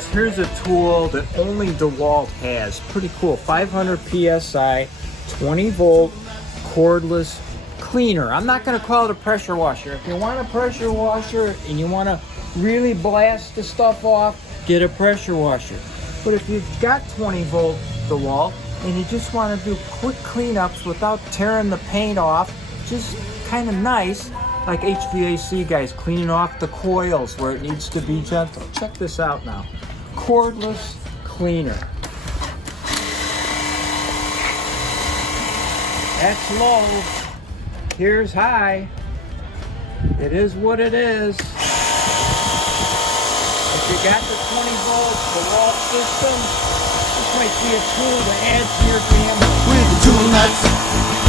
guys, here's a tool that only DeWalt has. Pretty cool. 500 PSI, 20 volt, cordless cleaner. I'm not going to call it a pressure washer. If you want a pressure washer and you want to really blast the stuff off, get a pressure washer. But if you've got 20 volt DeWalt and you just want to do quick cleanups without tearing the paint off, just kind of nice, like HVAC guys cleaning off the coils where it needs to be gentle. Check this out now. Cordless cleaner. That's low. Here's high. It is what it is. If you got the 20 volt DeWalt system, this might be a tool to add to your family. With the tool nuts.